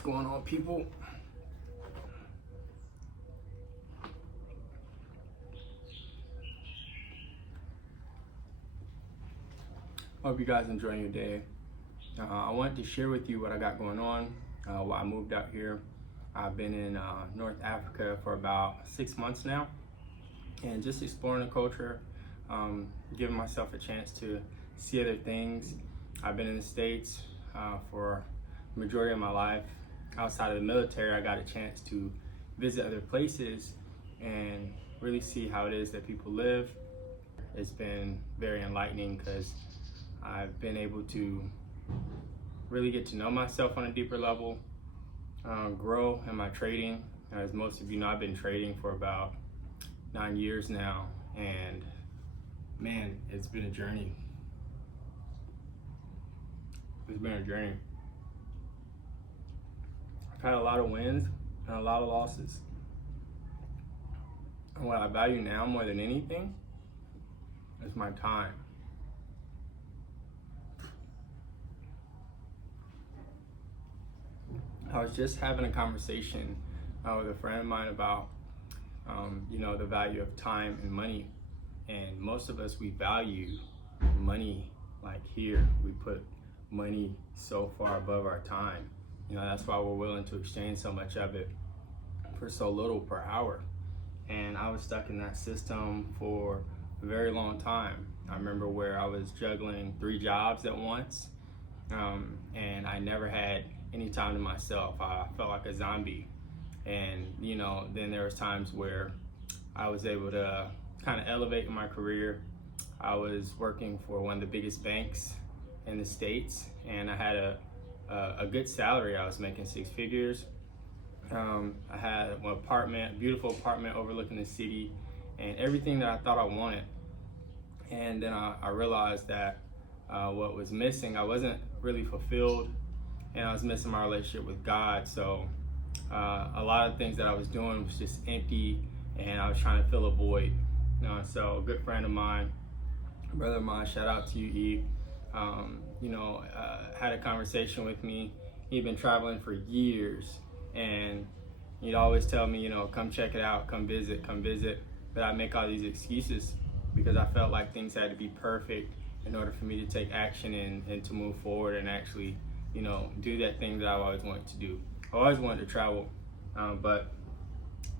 What's going on, people? Hope you guys enjoying your day. I wanted to share with you what I got going on while I moved out here. I've been in North Africa for about 6 months now, and just exploring the culture, giving myself a chance to see other things. I've been in the States for the majority of my life. Outside of the military, I got a chance to visit other places and really see how it is that people live. It's been very enlightening because I've been able to really get to know myself on a deeper level, grow in my trading. As most of you know, I've been trading for about 9 years now, and man, it's been a journey. It's been a journey. I've had a lot of wins and a lot of losses. And what I value now more than anything is my time. I was just having a conversation with a friend of mine about, the value of time and money. And most of us, we value money like here. We put money so far above our time. That's why we're willing to exchange so much of it for so little per hour. And I was stuck in that system for a very long time. I remember where I was juggling 3 jobs at once, and I never had any time to myself. I felt like a zombie. And then there was times where I was able to kind of elevate in my career. I was working for one of the biggest banks in the States, and I had a good salary. I was making 6 figures. I had a beautiful apartment overlooking the city, and everything that I thought I wanted. And then I realized that what was missing, I wasn't really fulfilled, and I was missing my relationship with God. So a lot of things that I was doing was just empty, and I was trying to fill a void. So a good friend of mine, a brother of mine, shout out to you, Eve, had a conversation with me. He'd been traveling for years, and he'd always tell me, come check it out, come visit. But I'd make all these excuses because I felt like things had to be perfect in order for me to take action and to move forward and actually, do that thing that I always wanted to do. I always wanted to travel, but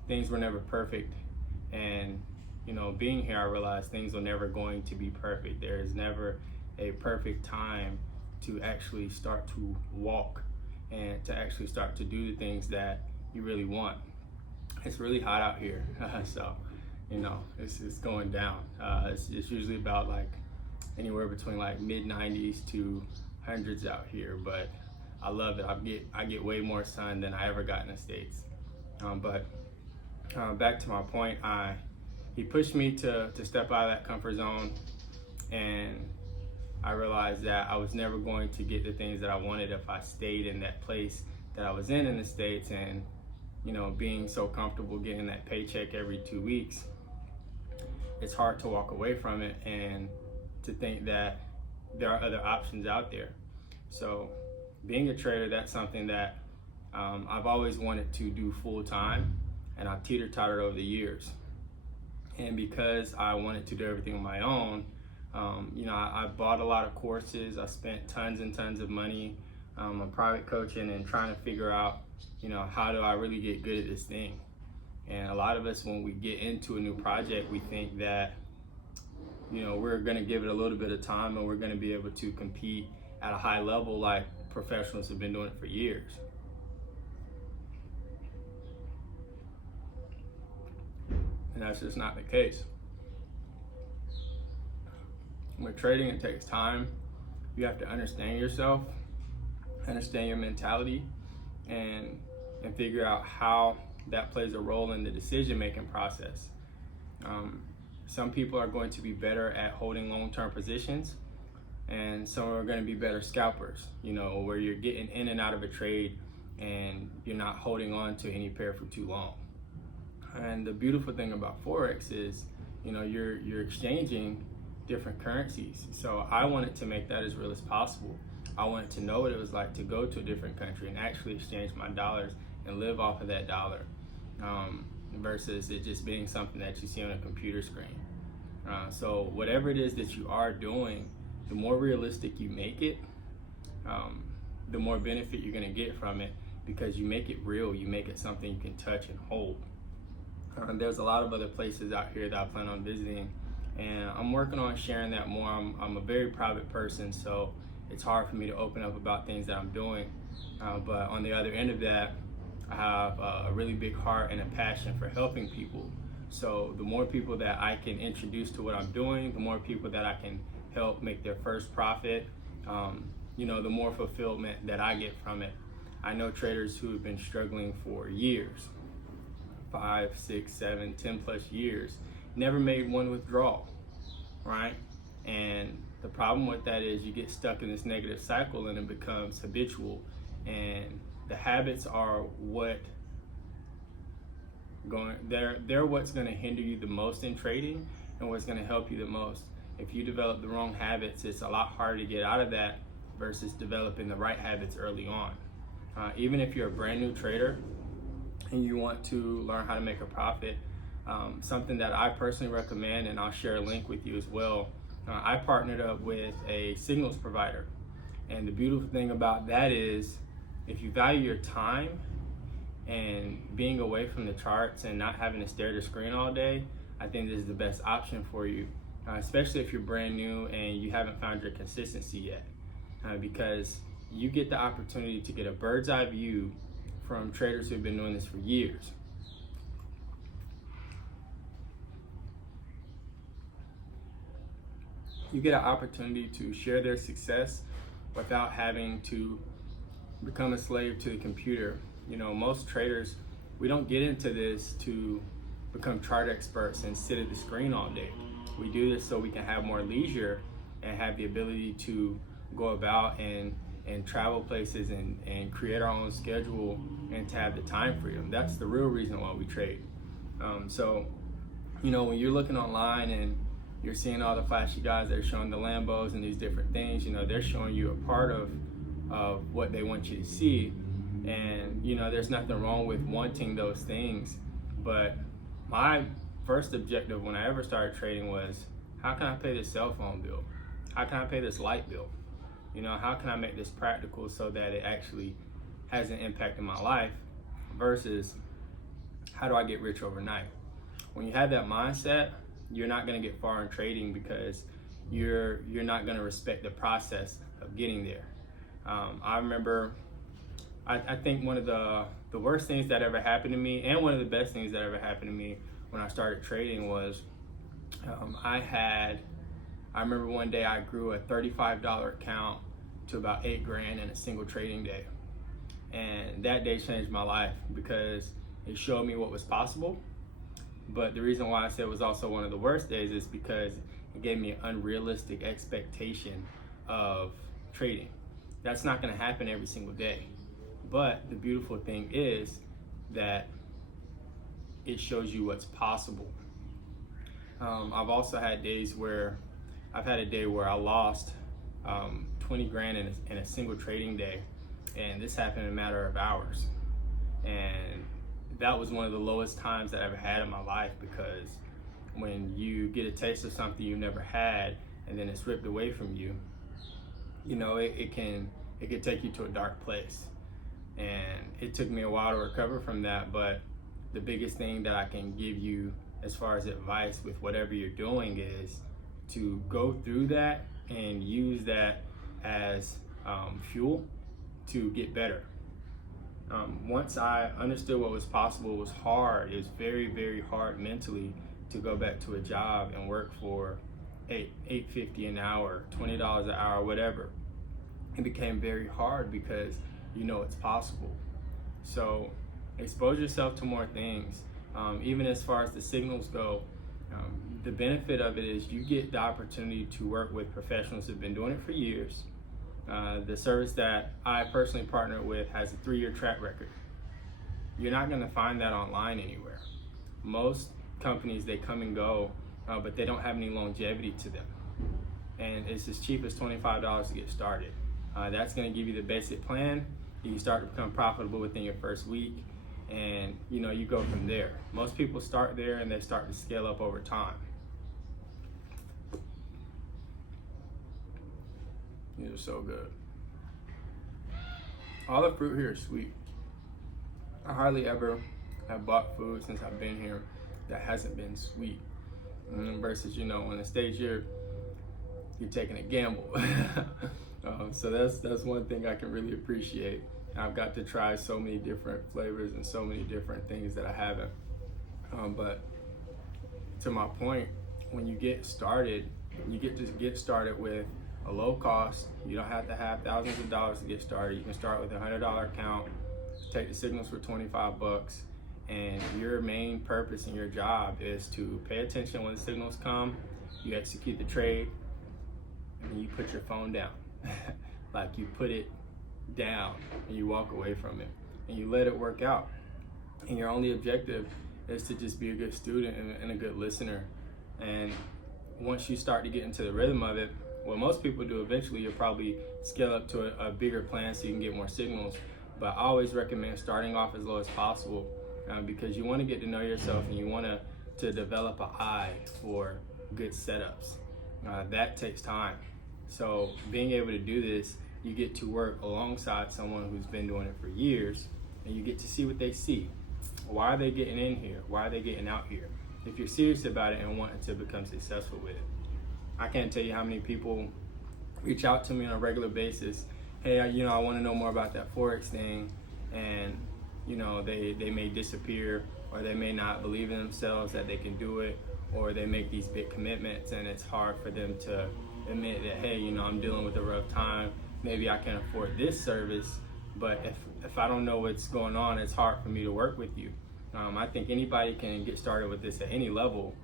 things were never perfect. And, being here, I realized things are never going to be perfect. There is never a perfect time to actually start to walk and to actually start to do the things that you really want. It's really hot out here, so, it's going down. It's usually about like anywhere between like mid-90s to hundreds out here, but I love it. I get way more sun than I ever got in the States. But back to my point, he pushed me to step out of that comfort zone, and I realized that I was never going to get the things that I wanted if I stayed in that place that I was in the States, and being so comfortable getting that paycheck every 2 weeks. It's hard to walk away from it and to think that there are other options out there. So being a trader, that's something that I've always wanted to do full time, and I've teeter-tottered over the years. And because I wanted to do everything on my own, I bought a lot of courses. I spent tons and tons of money on private coaching and trying to figure out, how do I really get good at this thing? And a lot of us, when we get into a new project, we think that, we're going to give it a little bit of time and we're going to be able to compete at a high level like professionals have been doing it for years. And that's just not the case. With trading, it takes time. You have to understand yourself, understand your mentality, and figure out how that plays a role in the decision-making process. Some people are going to be better at holding long-term positions, and some are going to be better scalpers, where you're getting in and out of a trade and you're not holding on to any pair for too long. And the beautiful thing about Forex is, you're exchanging different currencies. So I wanted to make that as real as possible. I wanted to know what it was like to go to a different country and actually exchange my dollars and live off of that dollar, versus it just being something that you see on a computer screen. So whatever it is that you are doing, the more realistic you make it, the more benefit you're going to get from it, because you make it real, you make it something you can touch and hold. There's a lot of other places out here that I plan on visiting, and I'm working on sharing that more. I'm a very private person, so it's hard for me to open up about things that I'm doing. But on the other end of that, I have a really big heart and a passion for helping people. So the more people that I can introduce to what I'm doing, the more people that I can help make their first profit, the more fulfillment that I get from it. I know traders who have been struggling for years, 5, 6, 7, 10 plus years, never made one withdrawal, right? And the problem with that is you get stuck in this negative cycle and it becomes habitual. And the habits are they're what's going to hinder you the most in trading and what's going to help you the most. If you develop the wrong habits, it's a lot harder to get out of that versus developing the right habits early on. Even if you're a brand new trader and you want to learn how to make a profit, something that I personally recommend, and I'll share a link with you as well, I partnered up with a signals provider. And the beautiful thing about that is, if you value your time and being away from the charts and not having to stare at the screen all day, I think this is the best option for you, especially if you're brand new and you haven't found your consistency yet, because you get the opportunity to get a bird's eye view from traders who've been doing this for years. You get an opportunity to share their success without having to become a slave to the computer. Most traders, we don't get into this to become chart experts and sit at the screen all day. We do this so we can have more leisure and have the ability to go about and travel places and create our own schedule and to have the time freedom. That's the real reason why we trade. So when you're looking online and you're seeing all the flashy guys that are showing the Lambos and these different things, they're showing you a part of what they want you to see. And there's nothing wrong with wanting those things, but my first objective when I ever started trading was, how can I pay this cell phone bill? How can I pay this light bill? How can I make this practical so that it actually has an impact in my life, versus how do I get rich overnight? When you have that mindset, you're not going to get far in trading, because you're not going to respect the process of getting there. I remember, I think one of the worst things that ever happened to me, and one of the best things that ever happened to me when I started trading, was I remember one day I grew a $35 account to about $8,000 in a single trading day. And that day changed my life because it showed me what was possible. But the reason why I said it was also one of the worst days is because it gave me an unrealistic expectation of trading. That's not going to happen every single day. But the beautiful thing is that it shows you what's possible. I've also had days where I've had a day where I lost $20,000 in a single trading day, and this happened in a matter of hours. And that was one of the lowest times that I ever had in my life, because when you get a taste of something you never had and then it's ripped away from you, it can take you to a dark place. And it took me a while to recover from that, but the biggest thing that I can give you as far as advice with whatever you're doing is to go through that and use that as fuel to get better. Once I understood what was possible, it was hard. It was very, very hard mentally to go back to a job and work for $8.50 an hour, $20 an hour, whatever. It became very hard because it's possible. So expose yourself to more things. Even as far as the signals go, the benefit of it is you get the opportunity to work with professionals who've been doing it for years. The service that I personally partnered with has a 3-year track record. You're not going to find that online anywhere. Most companies, they come and go, but they don't have any longevity to them. And it's as cheap as $25 to get started. That's going to give you the basic plan. You start to become profitable within your first week, and you go from there. Most people start there and they start to scale up over time. These are so good. All the fruit here is sweet. I hardly ever have bought food since I've been here that hasn't been sweet. Versus, on the stage here, you're taking a gamble. So that's one thing I can really appreciate. I've got to try so many different flavors and so many different things that I haven't. But to my point, when you get started, you get started with a low cost. You don't have to have thousands of dollars to get started. You can start with a $100 account, take the signals for 25 bucks, and your main purpose in your job is to pay attention when the signals come, you execute the trade, and then you put your phone down. Like, you put it down and you walk away from it and you let it work out. And your only objective is to just be a good student and a good listener. And once you start to get into the rhythm of it, what most people do eventually, you'll probably scale up to a bigger plan so you can get more signals. But I always recommend starting off as low as possible, because you want to get to know yourself and you want to develop an eye for good setups. That takes time. So being able to do this, you get to work alongside someone who's been doing it for years, and you get to see what they see. Why are they getting in here? Why are they getting out here? If you're serious about it and wanting to become successful with it. I can't tell you how many people reach out to me on a regular basis. Hey, I want to know more about that Forex thing, and they may disappear, or they may not believe in themselves that they can do it, or they make these big commitments and it's hard for them to admit that, hey, I'm dealing with a rough time. Maybe I can afford this service, but if I don't know what's going on, it's hard for me to work with you. I think anybody can get started with this at any level.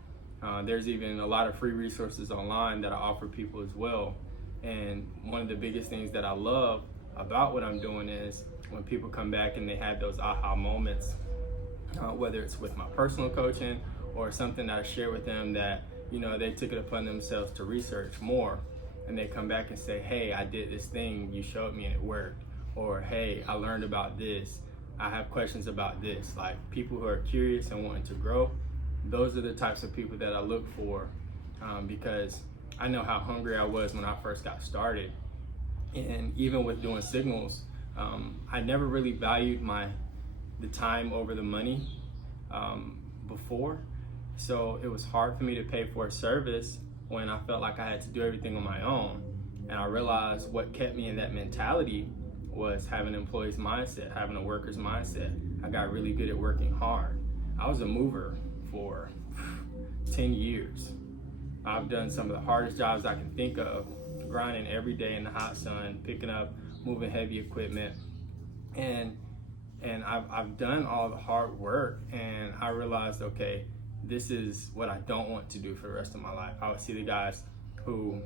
There's even a lot of free resources online that I offer people as well. And one of the biggest things that I love about what I'm doing is when people come back and they have those aha moments, whether it's with my personal coaching or something that I share with them that, they took it upon themselves to research more, and they come back and say, hey, I did this thing, you showed me and it worked. Or, hey, I learned about this, I have questions about this. Like, people who are curious and wanting to grow, those are the types of people that I look for, because I know how hungry I was when I first got started. And even with doing signals, I never really valued the time over the money before. So it was hard for me to pay for a service when I felt like I had to do everything on my own. And I realized what kept me in that mentality was having an employee's mindset, having a worker's mindset. I got really good at working hard. I was a mover for 10 years. I've done some of the hardest jobs I can think of, grinding every day in the hot sun, picking up, moving heavy equipment. And I've done all the hard work, and I realized, okay, this is what I don't want to do for the rest of my life. I would see the guys who,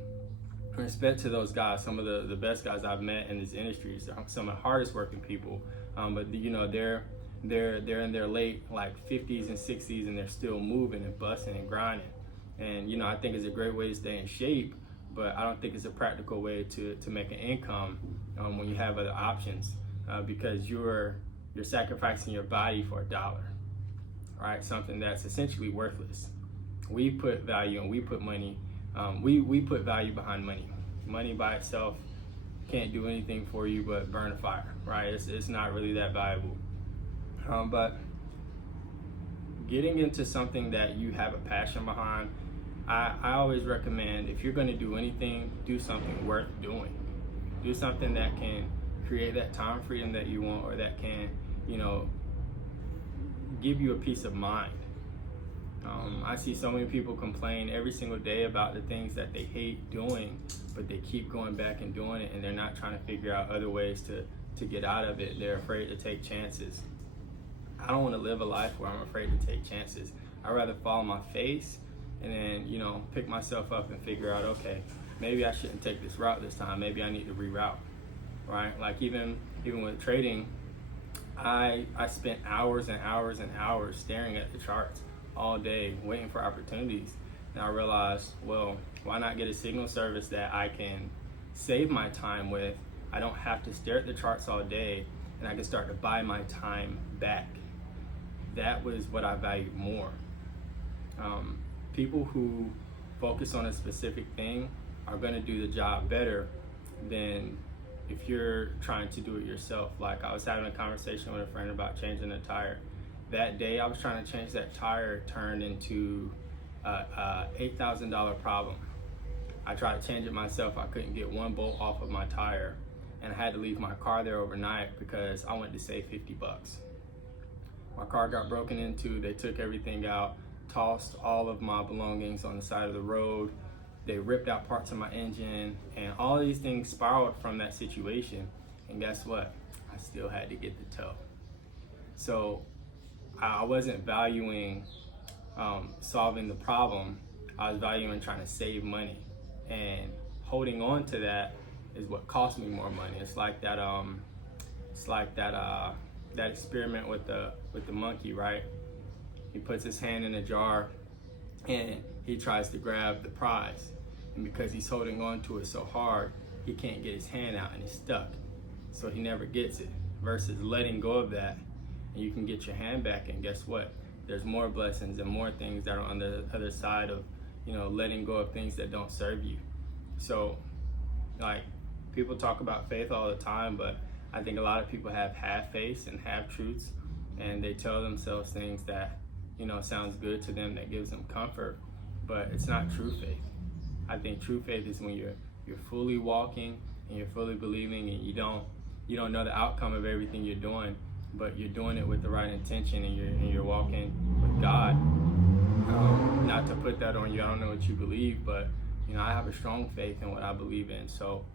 in respect to those guys, some of the best guys I've met in this industry, some of the hardest working people, but they're in their late 50s and 60s, and they're still moving and busting and grinding. And I think it's a great way to stay in shape, but I don't think it's a practical way to make an income when you have other options, because you're sacrificing your body for $1. Right? Something that's essentially worthless. We put value and we put money, we put value behind money. Money by itself can't do anything for you but burn a fire, right? It's not really that valuable. But getting into something that you have a passion behind, I always recommend, if you're going to do anything, do something worth doing. Do something that can create that time freedom that you want, or that can, give you a peace of mind. I see so many people complain every single day about the things that they hate doing, but they keep going back and doing it, and they're not trying to figure out other ways to get out of it. They're afraid to take chances. I don't want to live a life where I'm afraid to take chances. I'd rather fall on my face and then, pick myself up and figure out, okay, maybe I shouldn't take this route this time. Maybe I need to reroute, right? Like even with trading, I spent hours and hours and hours staring at the charts all day, waiting for opportunities. And I realized, well, why not get a signal service that I can save my time with, I don't have to stare at the charts all day, and I can start to buy my time back. That was what I valued more. People who focus on a specific thing are going to do the job better than if you're trying to do it yourself. Like, I was having a conversation with a friend about changing a tire. That day I was trying to change that tire, turned into a $8,000 problem. I tried to change it myself. I couldn't get one bolt off of my tire, and I had to leave my car there overnight because I wanted to save 50 bucks. My car got broken into, they took everything out, tossed all of my belongings on the side of the road. They ripped out parts of my engine, and all of these things spiraled from that situation. And guess what? I still had to get the tow. So I wasn't valuing solving the problem. I was valuing trying to save money, and holding on to that is what cost me more money. It's like that that experiment with the monkey, right? He puts his hand in a jar and he tries to grab the prize, and because he's holding on to it so hard, he can't get his hand out and he's stuck, so he never gets it. Versus letting go of that, and you can get your hand back, and guess what? There's more blessings and more things that are on the other side of, letting go of things that don't serve you. So, like, people talk about faith all the time, but I think a lot of people have half faith and half truths, and they tell themselves things that, sounds good to them, that gives them comfort, but it's not true faith. I think true faith is when you're fully walking and you're fully believing, and you don't know the outcome of everything you're doing, but you're doing it with the right intention, and you're walking with God. Not to put that on you, I don't know what you believe, but I have a strong faith in what I believe in. So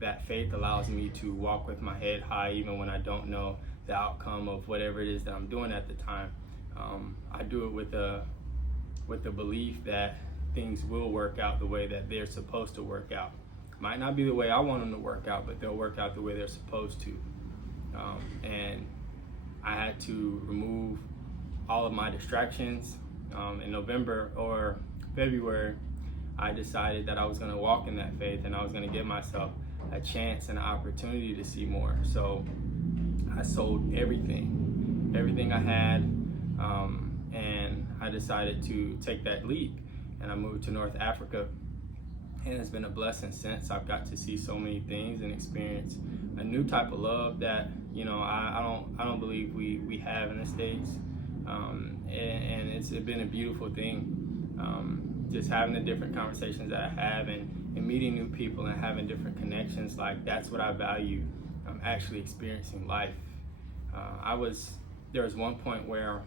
that faith allows me to walk with my head high even when I don't know the outcome of whatever it is that I'm doing at the time. I do it with the belief that things will work out the way that they're supposed to work out. Might not be the way I want them to work out, but they'll work out the way they're supposed to. And I had to remove all of my distractions. In November or February, I decided that I was going to walk in that faith, and I was going to give myself a chance and an opportunity to see more. So I sold everything I had, and I decided to take that leap, and I moved to North Africa, and it's been a blessing since. I've got to see so many things and experience a new type of love that I don't believe we have in the States, and it's been a beautiful thing. Just having the different conversations that I have, and meeting new people and having different connections, like, that's what I value. Actually experiencing life. There was one point where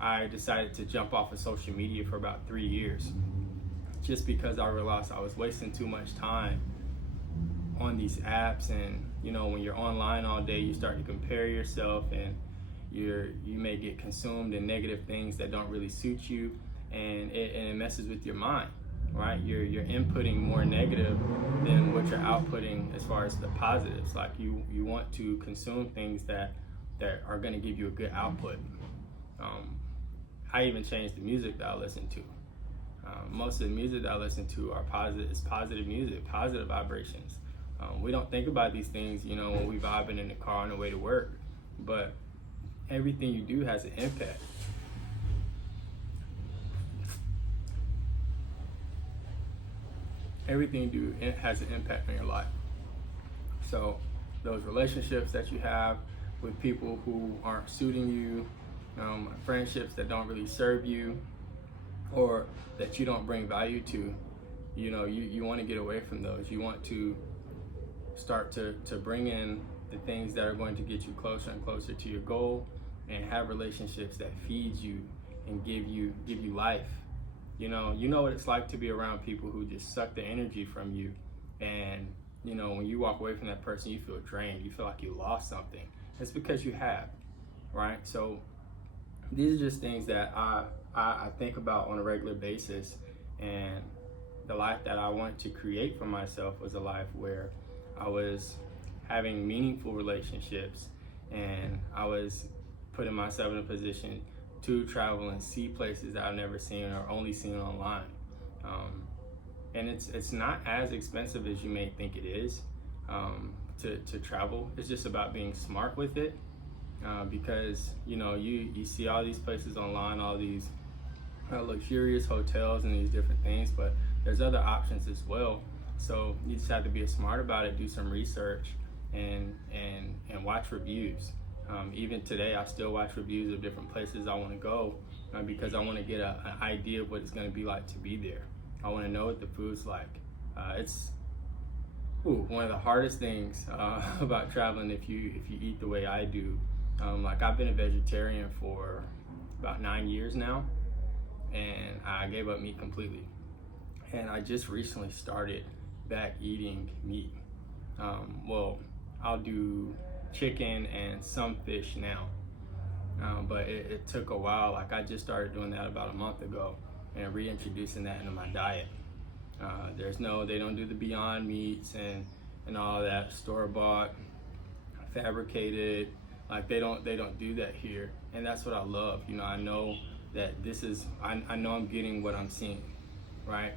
I decided to jump off of social media for about 3 years, just because I realized I was wasting too much time on these apps. And when you're online all day, you start to compare yourself, and you may get consumed in negative things that don't really suit you, and it messes with your mind, right? You're inputting more negative than what you're outputting as far as the positives. Like, you want to consume things that are going to give you a good output. I even changed the music that I listen to. Most of the music that I listen to are positive music, positive vibrations. We don't think about these things, when we vibing in the car on the way to work, but everything you do has an impact. Everything you do, it has an impact on your life. So those relationships that you have with people who aren't suiting you, friendships that don't really serve you, or that you don't bring value to, you want to get away from those. You want to start to bring in the things that are going to get you closer and closer to your goal, and have relationships that feed you and give you life. You know what it's like to be around people who just suck the energy from you, and when you walk away from that person, you feel drained, you feel like you lost something. It's because you have, right? So these are just things that I think about on a regular basis, and the life that I wanted to create for myself was a life where I was having meaningful relationships, and I was putting myself in a position to travel and see places that I've never seen or only seen online. And it's not as expensive as you may think it is. to travel. It's just about being smart with it, because you see all these places online, all these luxurious hotels and these different things, but there's other options as well. So you just have to be smart about it, do some research, and watch reviews. Even today, I still watch reviews of different places I want to go, because I want to get an idea of what it's going to be like to be there. I want to know what the food's like. It's one of the hardest things about traveling if you eat the way I do. Like, I've been a vegetarian for about 9 years now, and I gave up meat completely. And I just recently started back eating meat. Well, I'll do chicken and some fish now, but it took a while. Like, I just started doing that about a month ago and reintroducing that into my diet. They don't do the Beyond Meats and all that store-bought, fabricated. Like, they don't do that here, and that's what I love. I know that I know I'm getting what I'm seeing, right?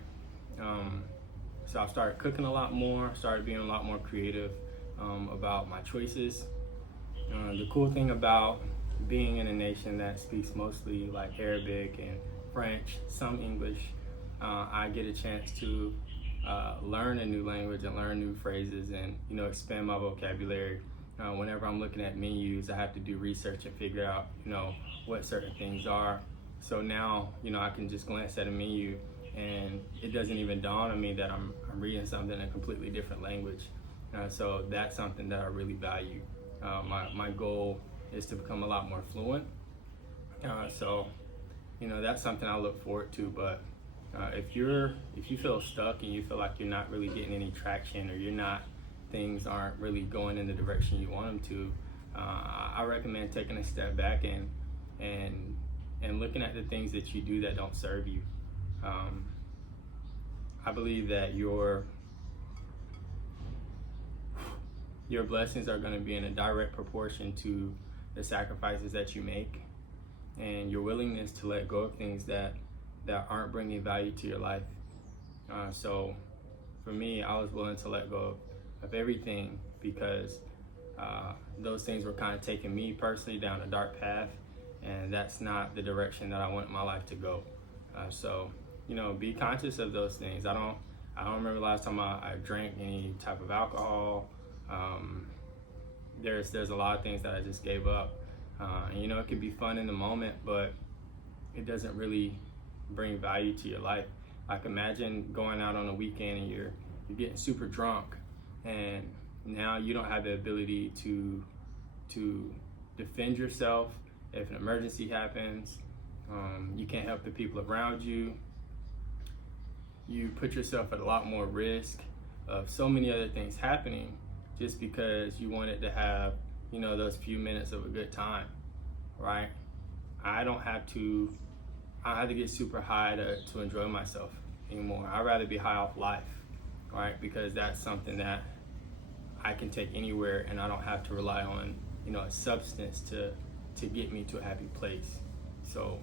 So I've started cooking a lot more, started being a lot more creative about my choices. The cool thing about being in a nation that speaks mostly like Arabic and French, some English, I get a chance to learn a new language and learn new phrases and expand my vocabulary. Whenever I'm looking at menus, I have to do research and figure out what certain things are. So now I can just glance at a menu and it doesn't even dawn on me that I'm reading something in a completely different language. So that's something that I really value. My goal is to become a lot more fluent. So that's something I look forward to. But if you feel stuck and you feel like you're not really getting any traction, or things aren't really going in the direction you want them to, I recommend taking a step back and looking at the things that you do that don't serve you. I believe that your blessings are going to be in a direct proportion to the sacrifices that you make and your willingness to let go of things that aren't bringing value to your life. So for me, I was willing to let go of everything because those things were kind of taking me personally down a dark path, and that's not the direction that I want my life to go. So be conscious of those things. I don't remember last time I drank any type of alcohol. There's a lot of things that I just gave up. And it can be fun in the moment, but it doesn't really bring value to your life. Like, imagine going out on a weekend and you're getting super drunk, and now you don't have the ability to defend yourself if an emergency happens. You can't help the people around you. You put yourself at a lot more risk of so many other things happening just because you wanted to have, those few minutes of a good time, right? I don't have to get super high to enjoy myself anymore. I'd rather be high off life, right? Because that's something that I can take anywhere, and I don't have to rely on, a substance to get me to a happy place. So,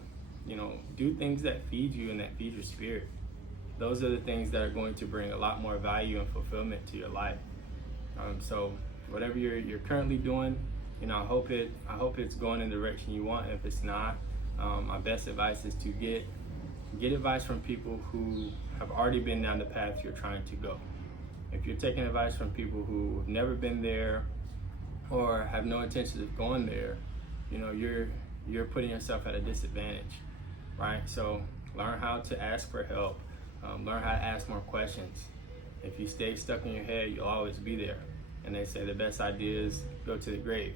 do things that feed you and that feed your spirit. Those are the things that are going to bring a lot more value and fulfillment to your life. So whatever you're currently doing, I hope it's going in the direction you want. If it's not, my best advice is to get advice from people who have already been down the path you're trying to go. If you're taking advice from people who have never been there or have no intention of going there, you're putting yourself at a disadvantage, right? So learn how to ask for help. Learn how to ask more questions. If you stay stuck in your head, you'll always be there. And they say the best ideas go to the grave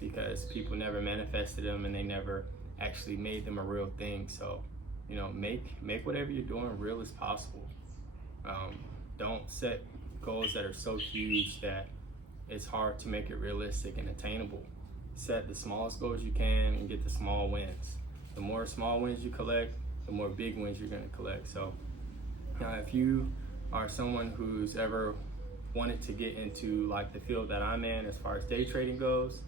because people never manifested them and they never actually made them a real thing. So, make whatever you're doing real as possible. Don't set goals that are so huge that it's hard to make it realistic and attainable. Set the smallest goals you can and get the small wins. The more small wins you collect, the more big wins you're going to collect. So if you are someone who's ever wanted to get into like the field that I'm in as far as day trading goes,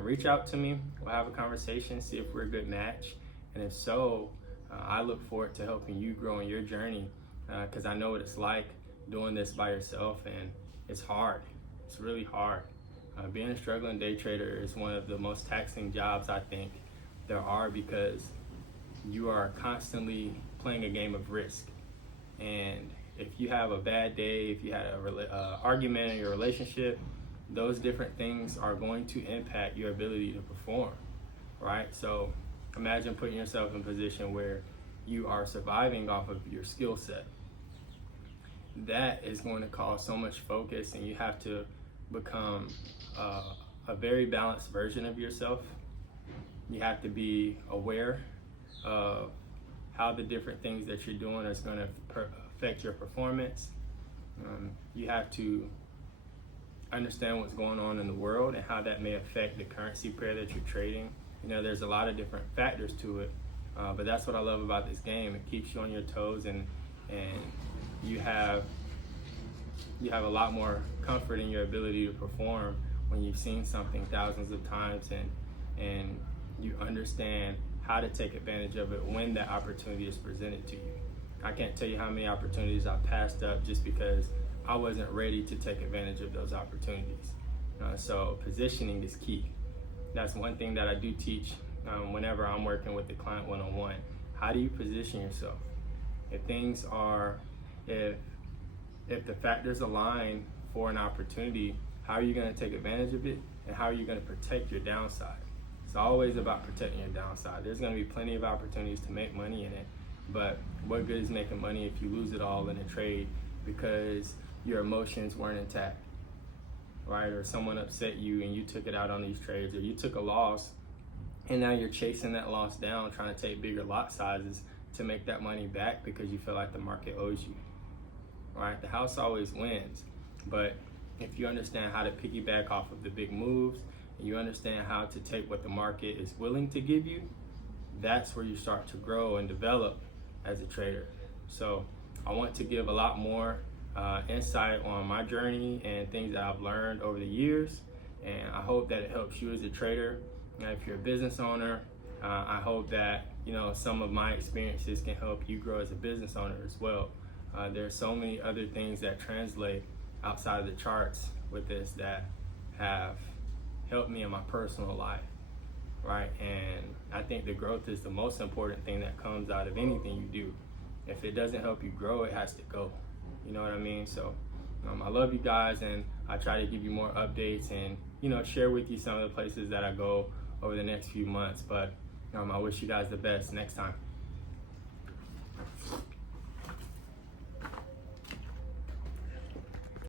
reach out to me. We'll have a conversation, see if we're a good match. And if so, I look forward to helping you grow in your journey because I know what it's like doing this by yourself, and it's hard. It's really hard. Being a struggling day trader is one of the most taxing jobs I think there are, because you are constantly playing a game of risk. And if you have a bad day, if you had an argument in your relationship, those different things are going to impact your ability to perform, right? So imagine putting yourself in a position where you are surviving off of your skill set. That is going to cause so much focus, and you have to become a very balanced version of yourself. You have to be aware of how the different things that you're doing is going to affect your performance. You have to understand what's going on in the world and how that may affect the currency pair that you're trading. There's a lot of different factors to it, but that's what I love about this game. It keeps you on your toes, and you have a lot more comfort in your ability to perform when you've seen something thousands of times, and you understand how to take advantage of it when that opportunity is presented to you. I can't tell you how many opportunities I passed up just because I wasn't ready to take advantage of those opportunities. So positioning is key. That's one thing that I do teach whenever I'm working with the client one-on-one. How do you position yourself? If the factors align for an opportunity, how are you going to take advantage of it, and how are you going to protect your downside? It's always about protecting your downside. There's going to be plenty of opportunities to make money in it, but what good is making money if you lose it all in a trade because your emotions weren't intact, right? Or someone upset you and you took it out on these trades, or you took a loss and now you're chasing that loss down, trying to take bigger lot sizes to make that money back because you feel like the market owes you, right? The house always wins, but if you understand how to piggyback off of the big moves, and you understand how to take what the market is willing to give you, that's where you start to grow and develop as a trader. So I want to give a lot more insight on my journey and things that I've learned over the years, and I hope that it helps you as a trader. If you're a business owner, I hope that some of my experiences can help you grow as a business owner as well. There are so many other things that translate outside of the charts with this that have helped me in my personal life, right? And I think the growth is the most important thing that comes out of anything you do. If it doesn't help you grow, it has to go. You know what I mean? So I love you guys, and I try to give you more updates and share with you some of the places that I go over the next few months. But I wish you guys the best next time.